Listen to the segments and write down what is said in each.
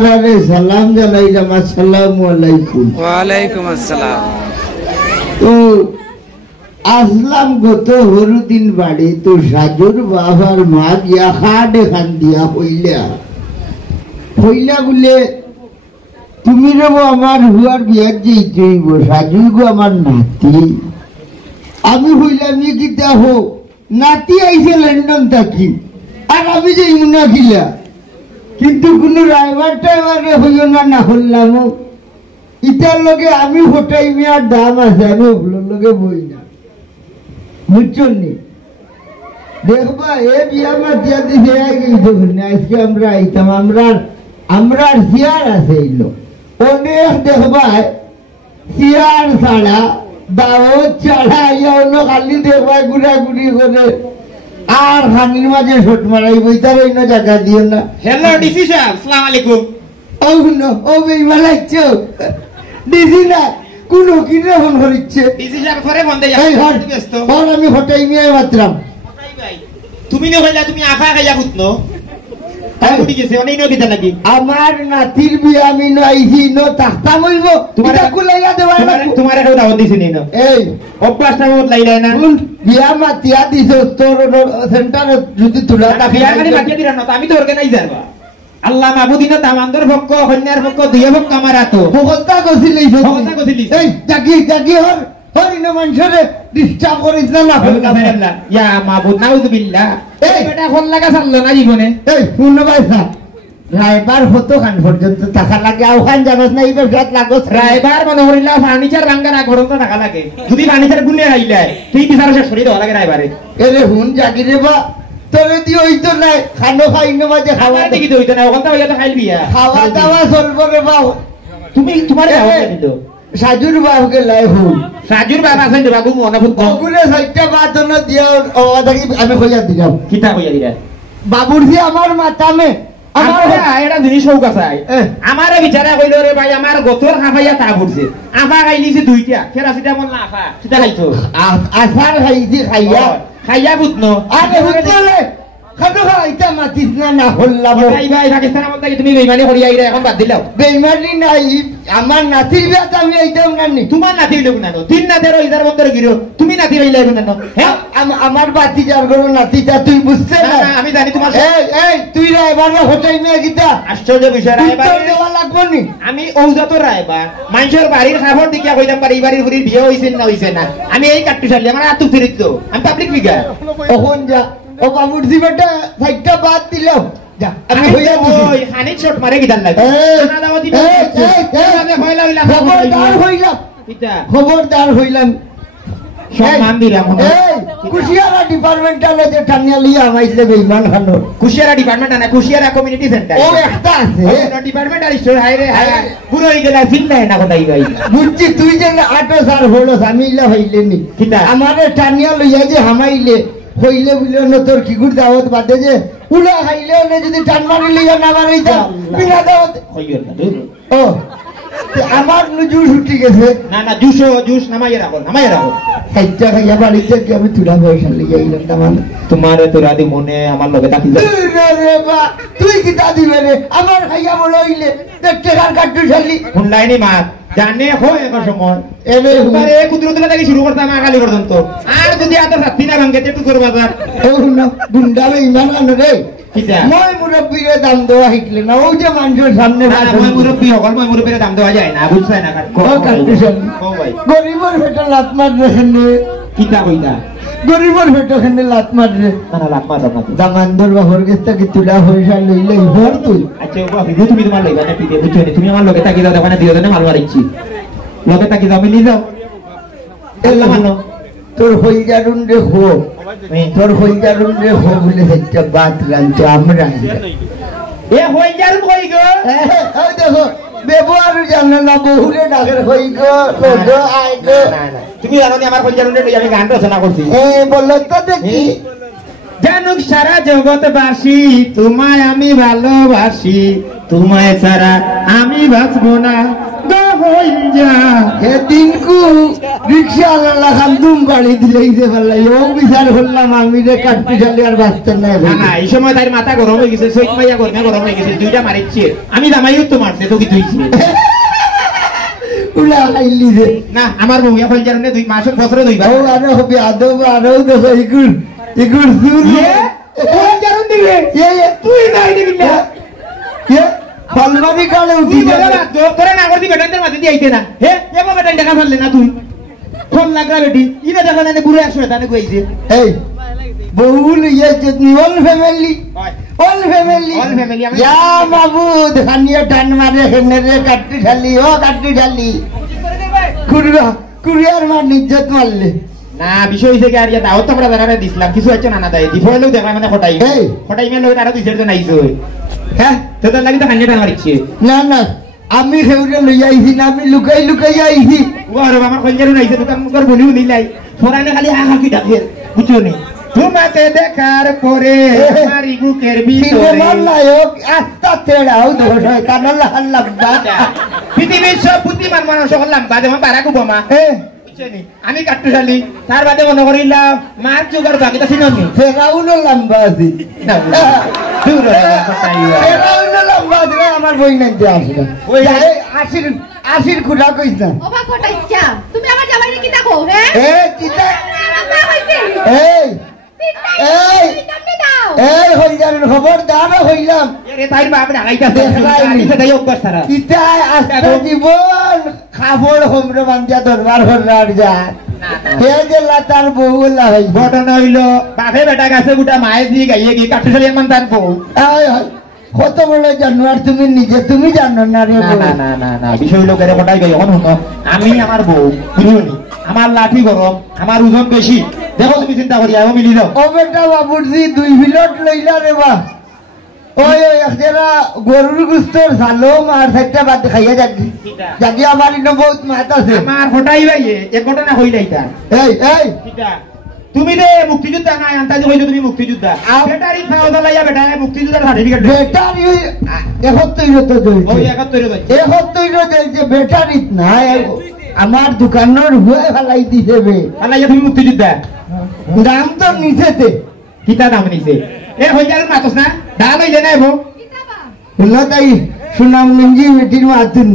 সালাম জানাইলাম, আসসালামু আলাইকুম। ওয়ালাইকুম আসসালাম। তো আসলাম গত হরুদিন বাড়ি, তো সাজুর বাবার মা গিয়া খাটে খান দিয়া হইলা বলে তুমি রব আমার হুয়ার বিয়ার যেইব সাজু গো আমার নাতি। আমি হইলাম কি দেখো নাতি আইসে লন্ডন থাকি আর আমি যে ইমুনা খিলা, কিন্তু কোন রাইবার টাইবারে হইও না না হল্লাম ইটার লগে আমি হোটাই মিয়ার দাম আছে, আমি ওগুলোর লগে বই না, বুঝছেন নি? দেখবা এ বিয়া মাতিয়া দিছে আজকে আমরা আইতাম, আমরা চেয়ার আছে এলো অনেক দেখবা চেয়ার ছাড়া দাওয়াত ছাড়া ইয়া অন্য খালি দেখবা ঘুরাঘুরি করে আর খানির মাঝে শট মারাই বইতার অন্য জায়গা দিও না। হ্যালো ডিসি সাহেব, আসসালামু আলাইকুম। ও শুনো ও বেইমান লাগছো ডিসি না কোনো কিনে ফোন করিচ্ছে ডিসি সাহেব পরে বন্ধ এই হট ব্যস্ত আর আমি হটাই নিয়ে মাত্রাম। তুমি না কইলা তুমি আফা খাইয়া ফুটনো উঠি গেছে অনেক নকিতা লাগি আমার নাতির বিয়া আমি নইছি ন তাস্তা বলব তোমার কুলাইয়া দেওয়া তোমার একটা দাওয়াত দিছি নি না এই অভ্যাসটা মত লাইলা না বিয়া মাতিয়া দিছ তোর সেন্টার যদি তুলা বিয়া মানে মাতিয়া দিরা না আমি তো অর্গানাইজার বা আল্লাহ মাবুদিনা তামান্দর পক্ষ কন্যার পক্ষ দুই পক্ষ আমার আতো হগতা গছিলি হগতা গছিলি এই জাগি হর হরিনা মানুষরে ডিস্টার্ব করিস না না আলহামদুলিল্লাহ ইয়া মাবুদ নাউযুবিল্লাহ এই বেটা ফোন লাগা ছাড়লো না জীবনে এই শুন ভাইসা রাইবার হতো খান পর্যন্ত টাকা লাগে আও খান জানাস না এইবার গাত লাগস রাইবার মনে হরিলা ফার্নিচার ভাঙা না ঘরতে টাকা লাগে যদি ফার্নিচার গুনে আইলে তুই বিচার শেষ করি দেওয়া লাগে রাইবারে এরে হুন জাগি রে বা তোরে দি হইতো না খানো খাইনো মাঝে খাওয়া দেখি তো হইতো না ওখান থেকে হইতো খাইল বিয়া খাওয়া দাওয়া চলবো রে বা তুমি তোমার খাওয়া দিতো সাজুর বাবুকে লাই হুন সাজুর বাবা আছেন বাবু মনে ফুট ওগুলো সাইটটা বাদন দিয়া ওদাকি আমি কইয়া দিলাম কিতা কইয়া দিলা বাবুর যে আমার মাথামে আমার এটা জিনিস হোক আছে আমারে বিচারা কইলো রে ভাই আমার গতর খাফাইয়া তা পড়ছে আফা খাইলিছে দুইটা ফেরাসিটা বল না আফা কিতা খাইছো আসার খাইছি খাইয়া খাইয়া বুঝনো আরে বুঝলে খাটো খাইতা মাতিস না না হল্লাম ভাই ভাই পাকিস্তান আমল থেকে তুমি বেইমানি করি আইরা এখন বাদ দিলাও বেইমানি নাই আমার নাতির বিয়াতে আমি আইতাম না নি তোমার নাতি লোক না তিন নাতের ইজার বন্ধ গিরো তুমি নাতি হইলা না হ্যাঁ আমার বাতি যার গরো নাতিটা তুই বুঝছ না আমি জানি তোমার এই তুই রাইবার হটাই নিয়ে গিতা আশ্চর্য বিষয় রাইবার দেওয়া লাগবে নি আমি ঔজাত রাইবার মানুষের বাড়ির খবর দেখিয়া কইতাম পারি এই বাড়ির ঘুরির বিয়ে হইছে না হইছে না আমি এই কাট্টু চালি আমার আত্ম ফিরিত তো আমি পাবলিক ফিগার তখন যা ও বাবুর জিবাটা সাইডটা বাদ দিলাম যা আমি হইয়া দিছি ওই হানি শট মারে গিদার লাগে না দাও দিবে খবরদার হইলাম সম্মান দিলাম কুশিয়ারা ডিপার্টমেন্টালে যে টানিয়া লিয়া আমাইছে বেঈমান খানো কুশিয়ারা ডিপার্টমেন্ট না কুশিয়ারা কমিউনিটি সেন্টার ও একটা আছে ডিপার্টমেন্ট আর স্টোর হাই রে পুরো হই গেল চিন্তা না কোথায় ভাই বুঝছি তুই যে আটো সার হলো আমি ইলা হইলেনি আমারে টানিয়া লইয়া যে হামাইলে হইলে বুঝলে না তোর কি গুড় দাওয়াত বাদে যে উলা খাইলে না যদি টান মারি লইয়া না মারাইতা বিনা দাওয়াত হইও না দূর ও আমার জুস উঠে গেছে না না জুস নামাইয়া রাখো সাইডটা খাইয়া বাড়িতে কি আমি তুলা পয়সা লিয়ে আইলাম তামান তোমারে তোরা দি মনে আমার লগে তাকি যা রে বা তুই কি তা দিবে রে আমার খাইয়া বড় হইলে দেখতে কার কাটু শালি হুন্ডাইনি মাত জানে হয় এক সময় এবে এবারে কুদরতলা থেকে শুরু করতাম আগালি পর্যন্ত আর যদি আদর সাথী না ভাঙে একটু করবা বাজার ও না গুন্ডাবে ইমান আনো রে কিটা মই মুরব্বিরে দাম দেওয়া শিখলে না ওই যে মানুষের সামনে মই মুরব্বি হল মই মুরব্বিরে দাম দেওয়া যায় না বুঝছাই না কাটু শালি ও ভাই গরিবের ভেটা লাত মার রে কিটা কইতা গরিবের ভেটা খানে লাত মার রে না লাত মার না দামান্দর বাহর গেছে কি তুলা পয়সা লইলে ইহর তুই আচ্ছা বাবা ভিডিও তুমি তোমার লইবা না পিতে বুঝছো তুমি আমার লগে তাকি দাও দোকানে দিও না মাল মারিছি লগে তাকি দাও আমি নি যাও এলা মানো তোর হইজারুন রে হো তোর হইজারুন রে হো বলে একটা বাত রানতে আমরা এ হইজারুন কই গো এই দেখো ব্যবহার জানে না বহুরে ডাকের হই গো লোগো আই গো তুমি জানো নি আমার হইজারুন রে আমি গান রচনা করছি বললো তো দেখি জানুক সারা জগৎবাসী তোমায় আমি ভালোবাসি তোমায় ছাড়া আমি বাঁচবো না হইল যা এদিনকু রিক্সাওয়ালা খান দুম গাড়ি দিলে যে ফেলাই ও বিচার করলাম আমি রে কাটপি চালি আর বাঁচতে না না না এই সময় তার মাথা গরম হয়ে গেছে সৈত মাইয়া গরম হয়ে গেছে দুইটা মারিচ্ছে আমি জামাইও তো মারছে তো কি তুইছি উলা লাইলি যে না আমার বউ এখন জানেন 2 মাস বছরে 2 বার ও আরে হবে আদব আরো দেখো ইগুর সুর কোন জানেন দিবে তুই নাই দিবি না ফলবাড়ি কালে উঠি তুই বলে না তোরে না করবি বেটাদের মাঝে দিয়ে আইতে না হে এমন বেটা দেখা ফেললে না তুই ফোন লাগলা বেটি ইনা দেখা না বুড়ো আসবে তানে কইছে এই বহুল ইয়ে যেতনি অল ফ্যামিলি ইয়া মাবুদ খানিয়া টান মারে হেনে রে কাটটি ঢালি ও কাটটি ঢালি কুরিয়ার মার নিজ্জত মারলে না বিষয় হইছে কি আর ইয়া দাওয়াত আমরা জানারে দিছিলাম কিছু হচ্ছে না না দাই দিফলেও দেখা মানে ফটাই মেল লগে আরো 2 জন আইছো হ্যাঁ তোদের লাগি তো খানিয়া টান মারিছে না আমি খেউরে লই আইছি না আমি লুকাই আইছি ওরে আমার কইজারু নাইছে দোকান মুকর বলিও নিলাই ফরানে খালি হা কি ডাকে বুঝছো নি তোমাকে দেখার পরে আমারি বুকের ভিতরে নায়ক আস্তা তেড়াও ধরে কানাল হাল্লাব্বা পৃথিবীর সব বুদ্ধিমান মানুষ হলাম বাদে আমার বারাক ওবামা বুঝছো নি আমি কাট্টুশালী তার বাদে মনে করিলাম মার জোগাড় বাকিটা চিননি ফেরাউনও লম্বা আছে না দূর ফেরাউনও লম্বা আছে আমার বই নাই আসলে ওই আশির খুঁড়া কইছ না ওবা কটাইছা তুমি আমার জামাইরে কি দেখো কিতা এই হইলাম খবরদার হইলাম তাই বাপ ডাকাইতাছে তাই অভ্যাস তারা কিতা আস্তে জীবন খাবড় হোমরে বান্ধিয়া দরবার হরার যা তার বউ ঘটনা হইলো বাপে বেটা গাছে গোটা মায়ে দিয়ে গাইয়ে গিয়ে কাট্টুশালী মান তার বউ কত বড় জানোয়ার তুমি জানো না রে না বিষয় হইলো কেরে কটাই গাই এখন শুনো আমি আমার বউ বুঝুনি আমার লাঠি গরম আমার ওজন বেশি দেখো তুমি চিন্তা করি আমি মিলি দাও ও বেটা বাবুজি 2 বিলট লইলা রে বা ওই একটা গরুর গুস্তর ঝালো মার সাইডটা বাদ খাইয়া জাগি আমার ইনো বহুত মাত আছে আমার হটাই ভাইয়ে এক ঘটনা হইলাই তা এই তুমি রে মুক্তিযোদ্ধা না আন্তাজি হইছো তুমি মুক্তিযোদ্ধা ব্যাটারি খাওয়া দালাইয়া বেটারে মুক্তিযোদ্ধার সার্টিফিকেট ব্যাটারি 71 তো দই ওই 71 দই যে ব্যাটারি না আমার দোকানের হুয়ে ফেলাই দিছে বে ফেলাইয়া তুমি মুক্তিযোদ্ধা দাম তো নিছেতে কিতা দাম নিছে এ হইজার মাতস না দাম হইলে না এবো হলো তাই সুনাম গঞ্জি মেটির মাতুন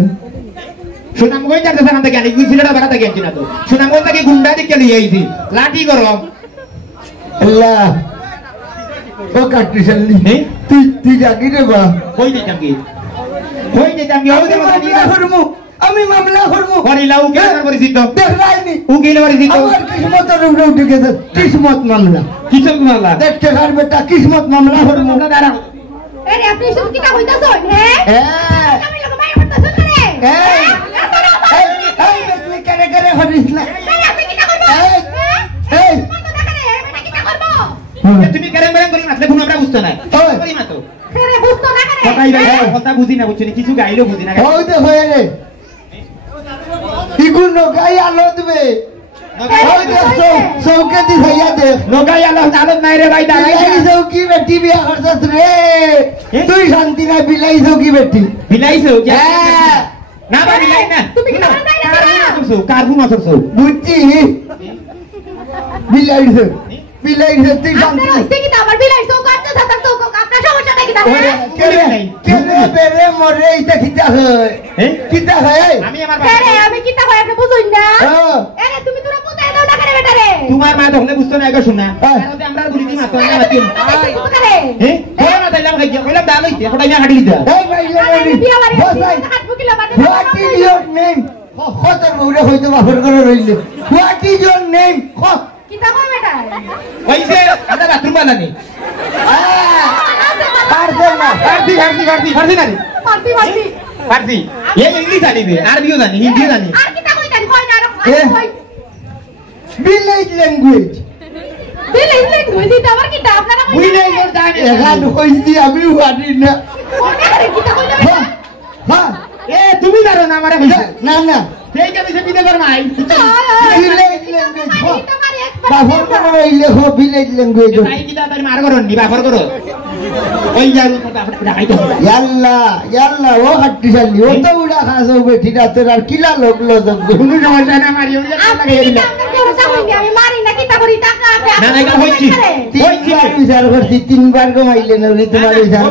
সুনামগঞ্জ যাতে সেখান থেকে আনি সিলেটা বেড়া থেকে আনছি না তো সুনামগঞ্জ থেকে গুন্ডা দিকে নিয়ে আইছি লাঠি গরম আল্লাহ ও কাট্টুশালী তুই জাগি রে বা কই দিতাম কি আমি মামলা করবো করিলা উকিল পরিচিত দেখলাইনি উকিল পরিচিত আমার কিসমতের উপরে উঠে গেছে কিসমত মামলা কিসব মামলা দেখতে কার বেটা কিসমত মামলা করবো এই আপনি সব কি কা হইতাছন আমি লোক মাইর করতেছন তুই কেন করে হরিস না আপনি কি কা করব তুমি কেন করে মাতলে ফোন আমরা বুঝতো না করি মাতো রে বুঝতো না করে কথাই ভাই কথা বুঝি না বুঝছি কিছু গাইলো বুঝি না ওই দে হয়ে রে ইগুন গাই আলো দিবে ওই দে চৌকে দি ভাইয়া দে নগাই আলো আলো নাই রে ভাই দাঁড়াই চৌকি বেটি বিয়া করছস রে তুই শান্তি না বিলাই চৌকি বেটি বিলাইছো না বা বিলাই না তুমি কি না কারবু মাছছো বুঝছি বিলাইছো তুই শান্তি আপনি কি আমার বিলাই চৌক কাটতে থাকার চৌক আপনার সমস্যা নাকি তাহলে কেরে বেরে মরে এটা কিতা হয় কিতা হয় আমি আমার আমি কিতা হয় আপনি বুঝুন না আরে তুমি তোরা কোথায় দাও না করে বেটা রে তোমার মা তখন বুঝতো না এগো শুনা কারণ আমরা গুলি দি মাতো না মাতি তোরা না তাইলাম খাইয়া কইলাম দাল হইতে ফটাই না কাটি দিতা এই ভাই বিয়া বাড়ি হাত বুকিলা বাদে হোয়াট ইজ ইওর নেম কত বউরে হইতো বাফর করে রইলে হোয়াট ইজ ইওর নেম কিতা কর বেটা কইছে আমরা বাথরুম বানানি পারছেন না ফারসি না রে ফারসি এই ইংলিশ জানিবে আরবিও জানি হিন্দিও জানি আর কিতা কইতান কই না কই ভিলেজ ল্যাঙ্গুয়েজ দিলে ল্যাঙ্গুয়েজ দিতে আবার কিতা আপনারা কই বুঝলেই তো জানি এখান কইছি আমি জানি না আরে কিতা কইতাম হ্যাঁ এ তুমি জানো না আমারে কইছে না সেই কে বিছে বিদে কর মাই ভিলেজ ল্যাঙ্গুয়েজ বাফর করে রইলে ভিলেজ ল্যাঙ্গুয়েজ তাই কিতা তার মার করন নি বাফর করো ওই যার কথা রাখাইতে ইয়াল্লা ইয়াল্লা ও হাট্টি শালি ও তো উড়া খাসো বেটি রাতের আর কিলা লোকলো তো কোনো সমস্যা না মারি ওই লাগাই দিলাম আমি মারি না কিতা করি টাকা না না এটা হইছি তিনবার বিচার করছি তিনবার কমাইলেন ওই তোমার বিচার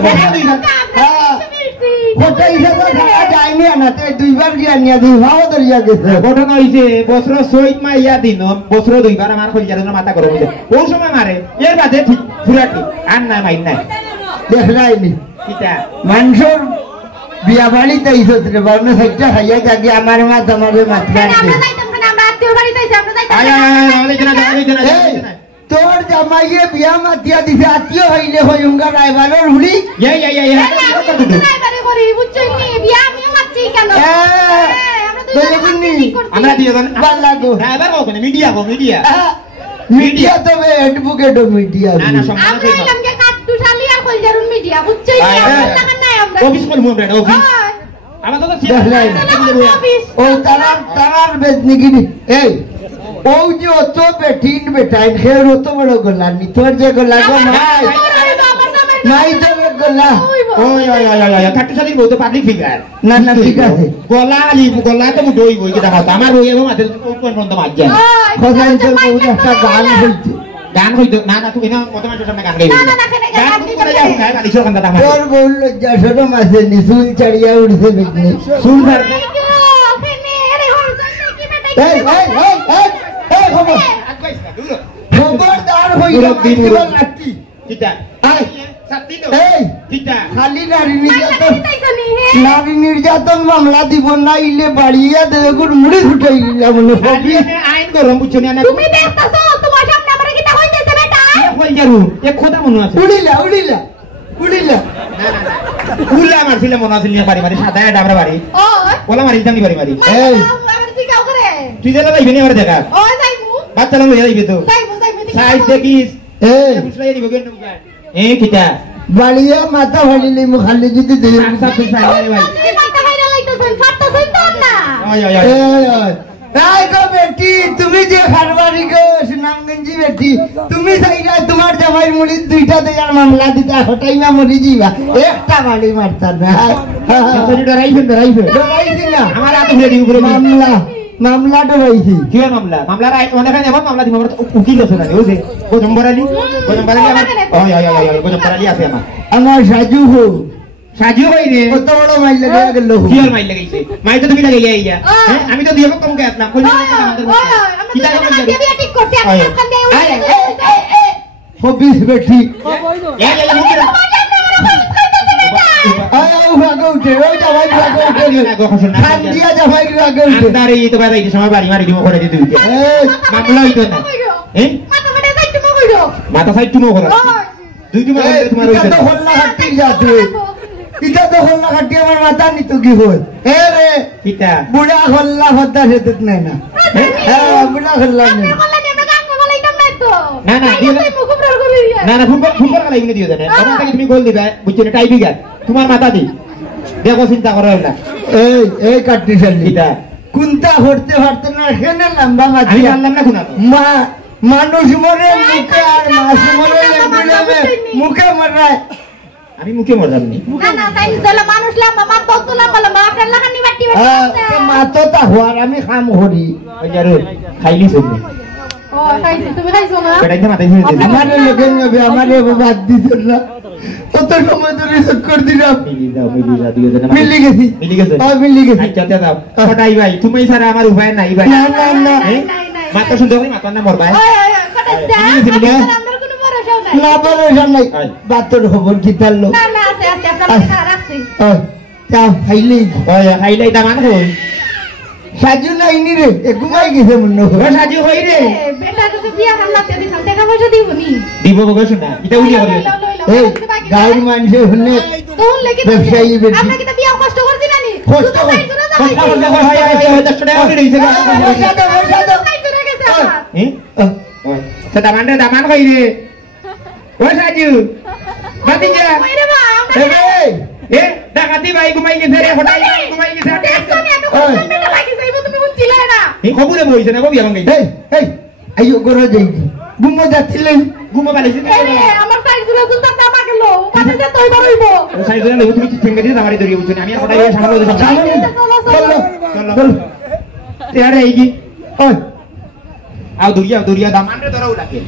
কত হিসাব যায়নি আনাতে দুইবার গিয়া নিয়া দুই ভাও ধরিয়া গেছে ঘটনা হইছে বছর 6 মাইয়া দিন বছর দুইবার আমার কইজার মাথা গরম হইছে ওই সময় মারে এর বাদে ঠিক পুরা ঠিক আর না মাইন নাই দেখলাইনি কিটা মানুষের বিয়া বাড়িতে আইসত রে বাবনে সজ্জা খাইয়া যাকে আমার মা তোমারে মাতলা আমরা যাইতাম না আমরা আত্মীয় বাড়িতে যাই আমরা যাইতাম আয় আয় আয় তোর জামাইয়ে বিয়া মাতিয়া দিছে আত্মীয় হইলে হইঙ্গা রাইবারের হুড়ি ড্রাইভারে করি বুঝছই নি বিয়া আমিও মারছি কেন আমরা দিয়ে দেন বাল্লাগো ড্রাইভার কোন মিডিয়া গো মিডিয়া মিডিয়া তবে অ্যাডভোকেট মিডিয়া না না সম্মান আমরা এলাম কে কাট্টু শালি আর কইজারুন মিডিয়া বুঝছই নি আমরা টাকা নাই আমরা অফিস কল মুম রে অফিস আমরা তো ও তারার বেদনি গিনি এই ও যে অত বেঠিন বেটাইন খের অত বড় গোলা নি তোর যে গোলা গো নাই নাই তোর গোলা ওই ওই ওই ওই কাটু শালি বউ তো পাবলিক ফিগার না না ঠিক আছে গলা তো মুডই বই কি দেখা আমার বই এবং মাঝে কোন পর্যন্ত মাজ্জা খোদাই তোর বউ একটা গান হইছে গান হইতো না না তুমি না মত মানুষের সামনে গান গাইবে গান করে যাও না বালিশ ওখান দাদা তোর বউ লজ্জা শরম আছে নি চুল চড়িয়া উঠছে বেকনি চুল ধর এই খবরদার হইরা রাখতি কিটা এই সত্যি তো এই কিটা খালি নারী নির্যাতন মামলা দিব না ইলে বাড়িয়া দেবে গুড় মুড়ি ছুটাই মনে আইন গরম বুঝছো না তুমি দেখতাছো তোমার সামনে আমার কিটা হইতেছে বেটা হই যারু এক খোদা মনে আছে উড়িলা না না উলা মারছিল মনে আছে নিয়ে বাড়ি সাদা ডাবরা বাড়ি ও ওলা মারি জানি বাড়ি এই আমার সিগাও করে তুই যেটা যাইবি না আমার দেখা ও যাইবো বাচ্চা লোক যাইবি তো যাইবো সাইড দেখিস এই বুঝলাই দিব কেন এ কিটা বাড়িয়া মাথা ফালিলে মু খালি যদি দেই আচ্ছা তুই সাইড ভাই মাথা খাইরা লাইতাছেন ফাটতাছেন তো না ওই ওই রাই গো বেটি তুমি যে খারবারি গো সুনামগঞ্জি বেটি তুমি চাইরা তোমার জামাই মুড়ি দুইটা দেয়ার মামলা দিতা হটাইমা মরি যাইবা একটা বাড়ি মারতা না রাইছে ডরাইছি না আমার হাতে ফেলে উপরে মামলা ডরাইছি কি মামলা মামলা রাই অনেক এমন মামলা দিব উকিল আছে না ওই যে গোজম্বরালি আমার ওই গোজম্বরালি আছে আমার সাজু হো সাজিও হই রে কত বড় মাইল লাগা গেল কি আর মাইল লাগাইছে মাই তো তুমি লাগাইলে আইয়া হ্যাঁ আমি তো দিও কম কে আপনা কই আমাদের কিটা বিয়া ঠিক করতে আমি কান দেই হবিস বেটি এই মুখে আয় ভাগো উঠে ওই জামাই ভাগো উঠে খান দিয়া জামাই ভাগো উঠে আন্দারে তো বাড়ি সময় বাড়ি মারি দিব করে দিতে দিতে মামলা হইতো না হ্যাঁ মাথা সাইড তুমি করো দুই তুমি তোমার হইছে তো হল্লা হাঁটি যাতে ইটা তো হল্লা হাঁটি আমার মাথা নিত কি হল এ রে কিটা বুড়া হল্লা হদ্দা সেতত নাই না হ্যাঁ বুড়া হল্লা নেই না ফুটবল খেলা এগুলো দিও জানে ওখান থেকে তুমি গোল দিবে বুঝছো না টাই বিঘাত তোমার মাথা দি দেখো চিন্তা করো না এই কাটনি শালি কিটা কুন্তা হরতে হরতে না এখানে লম্বা আমি মাছি জানলাম না কোনা মানুষ মরে মুখে আর মাছ মরে লেগুড়ে মুখে মরায় আমি মুখে মরলাম নি মাতো তা হওয়ার আমি খাম করি ওই যারো খাইলি শুনবি বেটাইতে মাথায় ছেড়ে দিবি আমারে লোকে নেবে আমারে বাদ দিছেন না কত সময় ধরে চক্কর দিলাম মিলি দাও দিও জানা মিলি গেছি মিলি গেছে মিলি গেছি আচ্ছা তে দাও কটাই ভাই তুমি ছাড়া আমার উপায় নাই ভাই না মাথা শুনতে করি মাথা না মরবাই না ভরসা নাই বাতর খবর কি তারলো চাও খাইলি ওই খাইলাই দামান কই সাজু নাইনি রে ঘুমাই গেছে মনে ও সাজু হই রে দিব বগছ না এটা উলি হরি এই গাঁর মানুষে শুনে ব্যবসায়ী বেশি কষ্ট করছি নানি কষ্ট হয় 10 টাকা করে দিছে তো দামান কই রে ও সাজু বাতি যা এ ডাকাতি ভাই ঘুমাই গেছে রে হঠাৎ ঘুমাই গেছে এই খবরে বইছে না কবি আমাকে এই আইও গরো যাই ঘুমো যাচ্ছিলেন ঘুমো পালিছে আমার সাইজ গুলো সুলতান আমাকে গেল মানে যে তুই বড়ইবো সাইজ হলে তুমি ঠেঙ্গে দিয়ে দামারি ধরিয়ে বুঝছো আমি আর কোটাই সামনে দিতে চলো চলো তেয়ারে এই কি ওই আও দুরিয়া দামান রে ধরাও লাগে